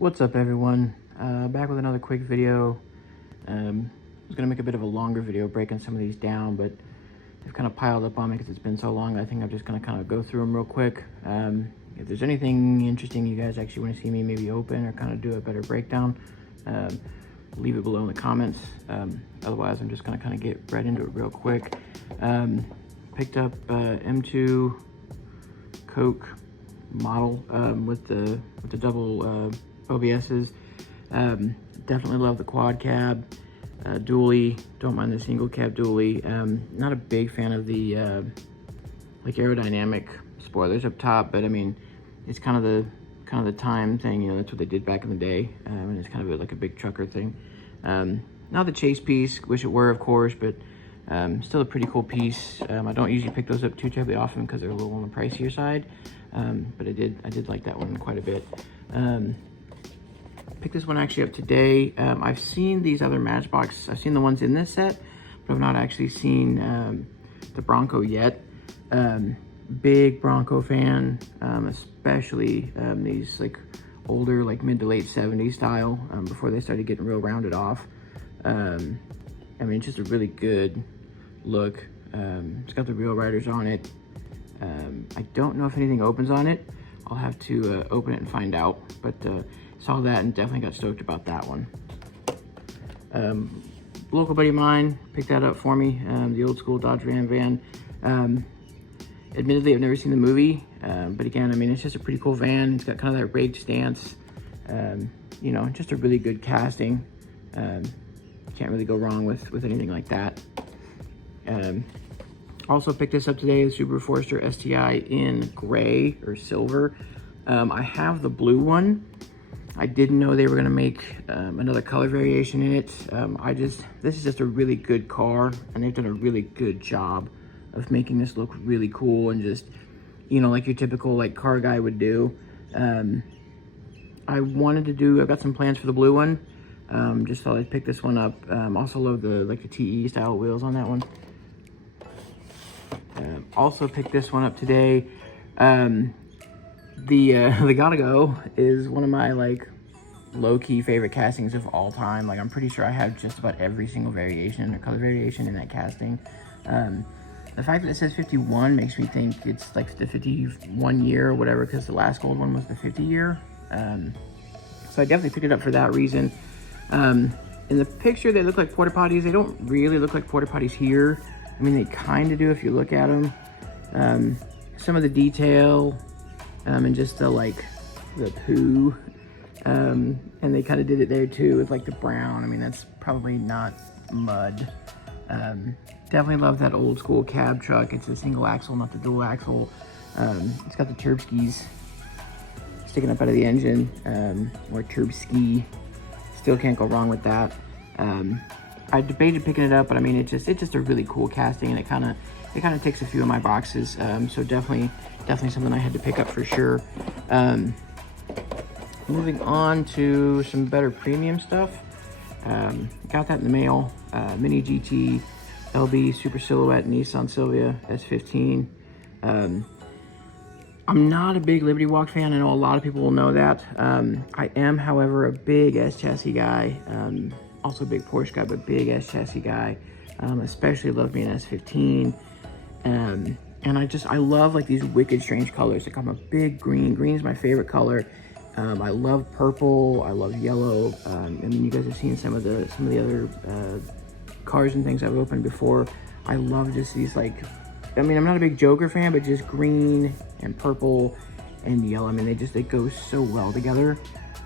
What's up, everyone? Back with another quick video. I was gonna make a bit of a longer video breaking some of these down, but they've kind of piled up on me because it's been so long. I think I'm just gonna kind of go through them real quick. If there's anything interesting you guys actually want to see me maybe open or kind of do a better breakdown, leave it below in the comments. Otherwise, I'm just gonna kind of get right into it real quick. Picked up M2 Coke model with the double OBS's. Definitely love the quad cab, dually. Don't mind the single cab dually. Not a big fan of the like aerodynamic spoilers up top, but I mean, it's kind of the time thing. You know, that's what they did back in the day, and it's kind of like a big trucker thing. Not the chase piece. Wish it were, of course, but still a pretty cool piece. I don't usually pick those up too terribly often because they're a little on the pricier side, but I did like that one quite a bit. Picked this one actually up today. I've seen these other Matchbox. I've seen the ones in this set, but I've not actually seen the Bronco yet. Big Bronco fan, especially these like older, like mid to late 70s style, before they started getting real rounded off. I mean, it's just a really good look. It's got the Real Riders on it. I don't know if anything opens on it. I'll have to open it and find out, but saw that and definitely got stoked about that one. Local buddy of mine picked that up for me, the old school Dodge Ram van. Admittedly, I've never seen the movie, but again, I mean, it's just a pretty cool van. It's got kind of that raked stance, you know, just a really good casting. Can't really go wrong with anything like that. Also picked this up today, the Subaru Forester STI in gray or silver. I have the blue one. I didn't know they were gonna make another color variation in it. This is just a really good car, and they've done a really good job of making this look really cool and just, you know, like your typical like car guy would do. I've got some plans for the blue one. Just thought I'd pick this one up. Also love the TE style wheels on that one. Also picked this one up today. The Gotta Go is one of my like low-key favorite castings of all time. Like, I'm pretty sure I have just about every single variation or color variation in that casting. The fact that it says 51 makes me think it's like the 51 year or whatever, because the last gold one was the 50 year. So I definitely picked it up for that reason. In the picture, they look like porta potties. They don't really look like porta potties here. I mean, they kind of do if you look at them. Some of the detail, and just the poo, and they kind of did it there too with like the brown. I mean, that's probably not mud. Definitely love that old school cab truck. It's a single axle, not the dual axle. It's got the Turbskis sticking up out of the engine, or Turbski. Still can't go wrong with that. I debated picking it up, but I mean, it's just a really cool casting, and it kind of ticks a few of my boxes. So definitely something I had to pick up for sure. Moving on to some better premium stuff. Got that in the mail. Mini GT LB Super Silhouette Nissan Silvia S15. I'm not a big Liberty Walk fan. I know a lot of people will know that. I am, however, a big S chassis guy. Also a big Porsche guy, but big S chassis guy. Especially love me an S15. And I love like these wicked strange colors. Like, I'm a big green. Green's my favorite color. I love purple. I love yellow. I mean, you guys have seen some of the other cars and things I've opened before. I love just these, like, I mean, I'm not a big Joker fan, but just green and purple and yellow. I mean, they go so well together.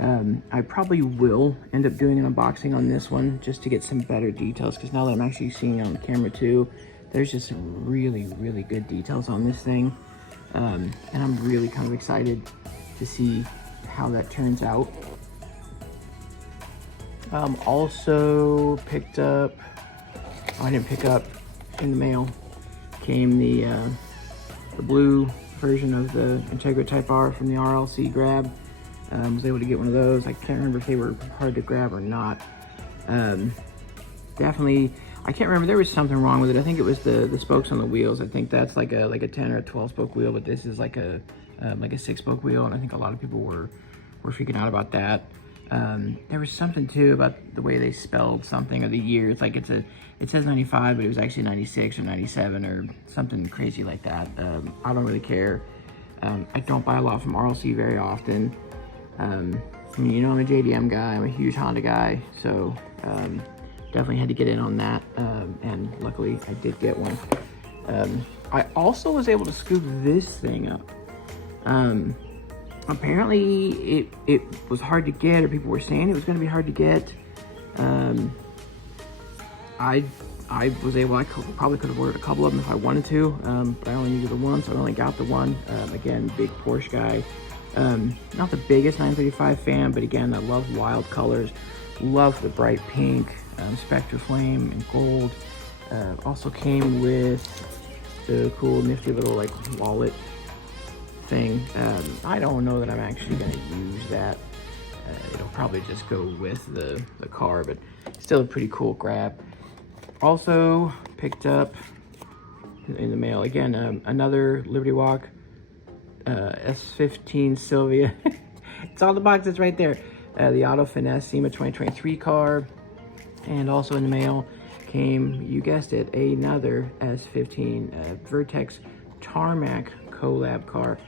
I probably will end up doing an unboxing on this one just to get some better details, because now that I'm actually seeing it on camera too, there's just some really, really good details on this thing. And I'm really kind of excited to see how that turns out. Also picked up, I didn't pick up in the mail, came the blue version of the Integra Type R from the RLC grab. Was able to get one of those. I can't remember if they were hard to grab or not. Definitely, I can't remember, there was something wrong with it. I think it was the spokes on the wheels. I think that's like a 10 or a 12 spoke wheel, but this is like a 6 spoke wheel, and I think a lot of people were were freaking out about that. There was something too about the way they spelled something of the year. It's like it says 95, but it was actually 96 or 97 or something crazy like that. I don't really care. I don't buy a lot from RLC very often. I mean, you know, I'm a JDM guy. I'm a huge Honda guy, so definitely had to get in on that. And luckily, I did get one. I also was able to scoop this thing up. Apparently it was hard to get, or people were saying it was going to be hard to get. I was able, probably could have ordered a couple of them if I wanted to, but I only needed the one, so I only got the one. Again, big Porsche guy. Not the biggest 935 fan, but again, I love wild colors. Love the bright pink, Spectre Flame and gold. Also came with the cool nifty little like wallet thing. I don't know that I'm actually going to use that. It'll probably just go with the car, but still a pretty cool grab. Also picked up in the mail again another Liberty Walk S15 Sylvia. It's on the box, it's right there. The Auto Finesse SEMA 2023 car. And also in the mail came, you guessed it, another S15 Vertex Tarmac collab car.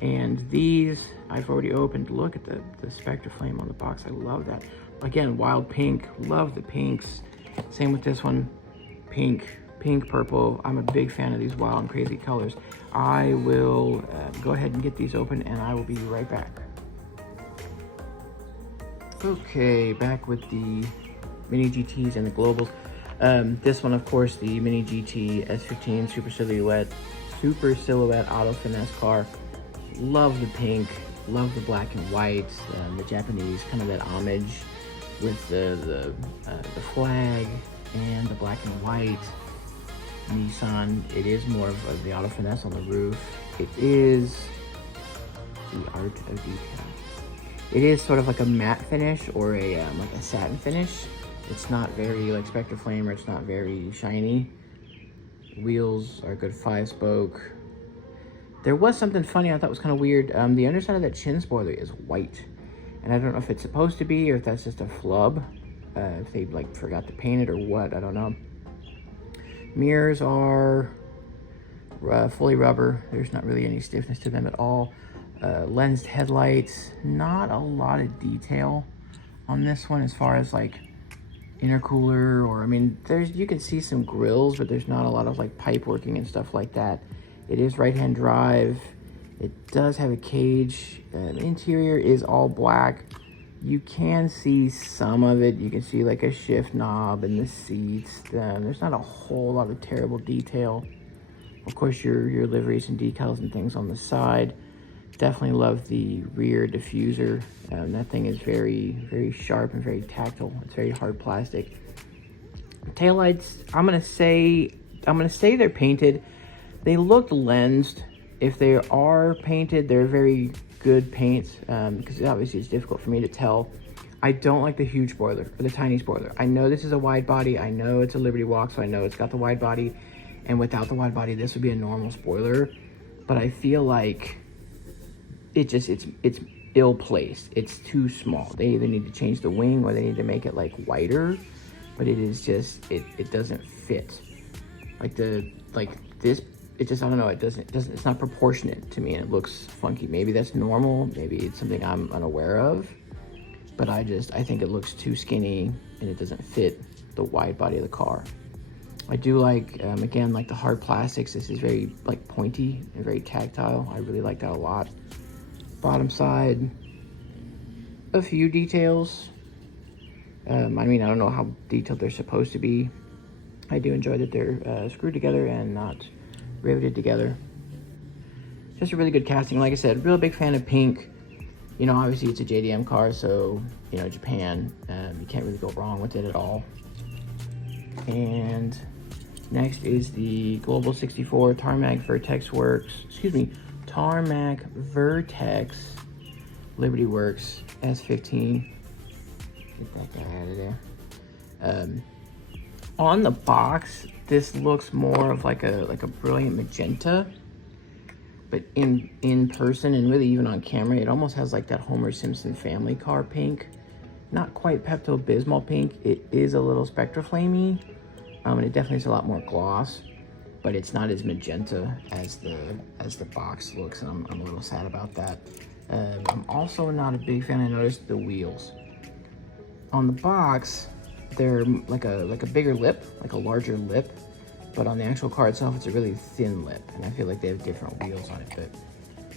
And these I've already opened. Look at the Spectre Flame on the box. I love that. Again, wild pink. Love the pinks. Same with this one. Pink, purple. I'm a big fan of these wild and crazy colors. I will go ahead and get these open, and I will be right back. Okay, back with the Mini GTs and the Globals. This one, of course, the Mini GT S15 Super Silhouette Auto Finesse car. Love the pink, love the black and white, the Japanese, kind of that homage with the flag and the black and white. Nissan, it is more of the Auto Finesse on the roof. It is the art of detail. It is sort of like a matte finish or a like a satin finish. It's not very like Spectre Flame, or it's not very shiny. Wheels are good 5-spoke. There was something funny I thought was kind of weird. The underside of that chin spoiler is white, and I don't know if it's supposed to be or if that's just a flub. If they like forgot to paint it or what, I don't know. Mirrors are fully rubber. There's not really any stiffness to them at all. Lensed headlights, not a lot of detail on this one as far as like intercooler, or I mean, you can see some grills, but there's not a lot of like pipe working and stuff like that. It is right-hand drive. It does have a cage. The interior is all black. You can see some of it. You can see like a shift knob and the seats. There's not a whole lot of terrible detail. Of course, your liveries and decals and things on the side. Definitely love the rear diffuser. That thing is very, very sharp and very tactile. It's very hard plastic. Taillights, I'm gonna say they're painted. They look lensed. If they are painted, they're very good paints, because obviously it's difficult for me to tell. I don't like the huge spoiler, or the tiny spoiler. I know this is a wide body. I know it's a Liberty Walk, so I know it's got the wide body. And without the wide body, this would be a normal spoiler. But I feel like it's ill-placed. It's too small. They either need to change the wing or they need to make it like wider. But it is just, it doesn't fit. Like this, it just, I don't know, it's not proportionate to me, and it looks funky. Maybe that's normal, maybe it's something I'm unaware of, but I think it looks too skinny and it doesn't fit the wide body of the car. I do like, again, like the hard plastics. This is very like pointy and very tactile. I really like that a lot. Bottom side, a few details. I mean, I don't know how detailed they're supposed to be. I do enjoy that they're screwed together and not riveted together. Just a really good casting. Like I said, real big fan of pink. You know, obviously it's a JDM car, so, you know, Japan, you can't really go wrong with it at all. And next is the Global 64 Tarmac Vertex Liberty Works S15. Get that guy out of there. On the box, this looks more of like a brilliant magenta, but in person and really even on camera, it almost has like that Homer Simpson family car pink. Not quite Pepto-Bismol pink. It is a little Spectraflamey, and it definitely is a lot more gloss, but it's not as magenta as the box looks, and I'm a little sad about that. I'm also not a big fan. I noticed the wheels on the box, they're like a bigger lip, like a larger lip, but on the actual car itself, it's a really thin lip, and I feel like they have different wheels on it, but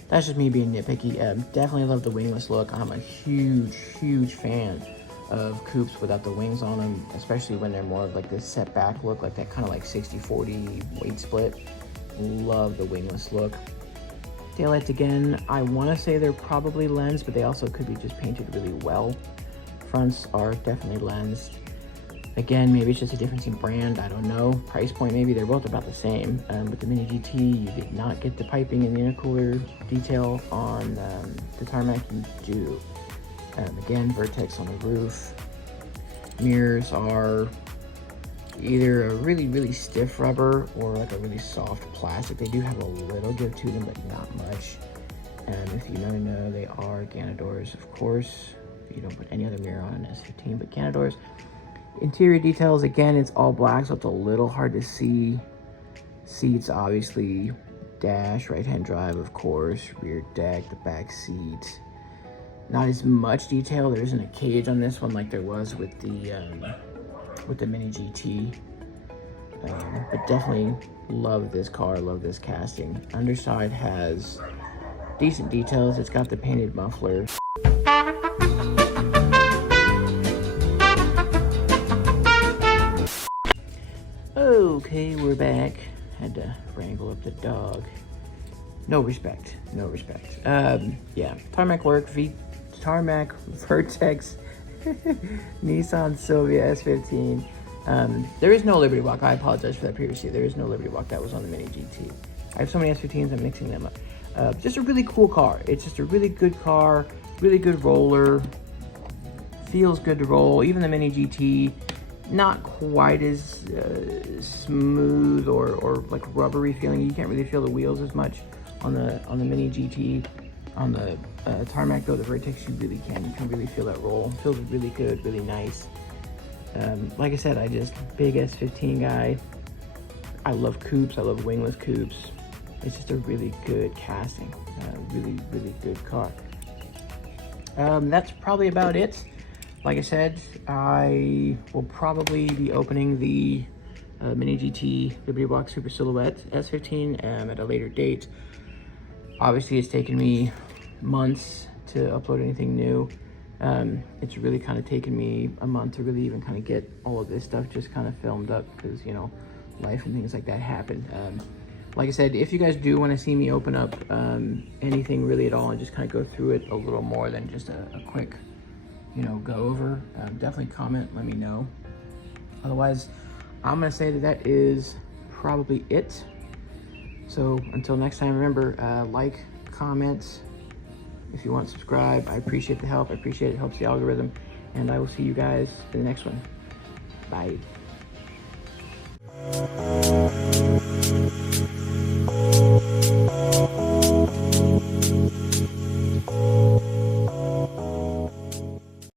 that's just me being nitpicky. Definitely love the wingless look. I'm a huge fan of coupes without the wings on them, especially when they're more of like this set back look, like that kind of like 60-40 weight split. Love the wingless look. Taillights, again, I want to say they're probably lensed, but they also could be just painted really well. Fronts are definitely lensed. Again, maybe it's just a difference in brand, I don't know. Price point, maybe they're both about the same. With the Mini GT, you did not get the piping and the intercooler detail. On the Tarmac, you do. Again, Vertex on the roof. Mirrors are either a really stiff rubber or like a really soft plastic. They do have a little give to them, but not much. And if you know, they are Ganadors, of course. You don't put any other mirror on an S15, but Ganadors. Interior details, again, it's all black, so it's a little hard to see. Seats, obviously, dash, right-hand drive, of course, rear deck, the back seat. Not as much detail. There isn't a cage on this one like there was with the Mini GT. But definitely love this car, love this casting. Underside has decent details. It's got the painted muffler. Okay, we're back. Had to wrangle up the dog. No respect. Yeah, Tarmac work, Tarmac, Vertex, Nissan Silvia S15. There is no Liberty Walk. I apologize for that previously. There is no Liberty Walk. That was on the Mini GT. I have so many S15s, I'm mixing them up. Just a really cool car. It's just a really good car, really good roller. Feels good to roll. Even the Mini GT, not quite as smooth or like rubbery feeling. You can't really feel the wheels as much on the Mini GT. On the Tarmac though, the Vertex, you really can. You can really feel that roll. Feels really good, really nice. Like I said, I just big S15 guy. I love coupes. I love wingless coupes. It's just a really good casting. Really good car. That's probably about it. Like I said, I will probably be opening the Mini GT Liberty Walk Super Silhouette S15 at a later date. Obviously, it's taken me months to upload anything new. It's really kind of taken me a month to really even kind of get all of this stuff just kind of filmed up because, you know, life and things like that happen. Like I said, if you guys do want to see me open up anything really at all and just kind of go through it a little more than just a quick, you know, go over, definitely comment, let me know. Otherwise, I'm gonna say that is probably it. So until next time, remember, like, comment, if you want to subscribe. I appreciate the help. I appreciate it helps the algorithm, and I will see you guys in the next one. Bye.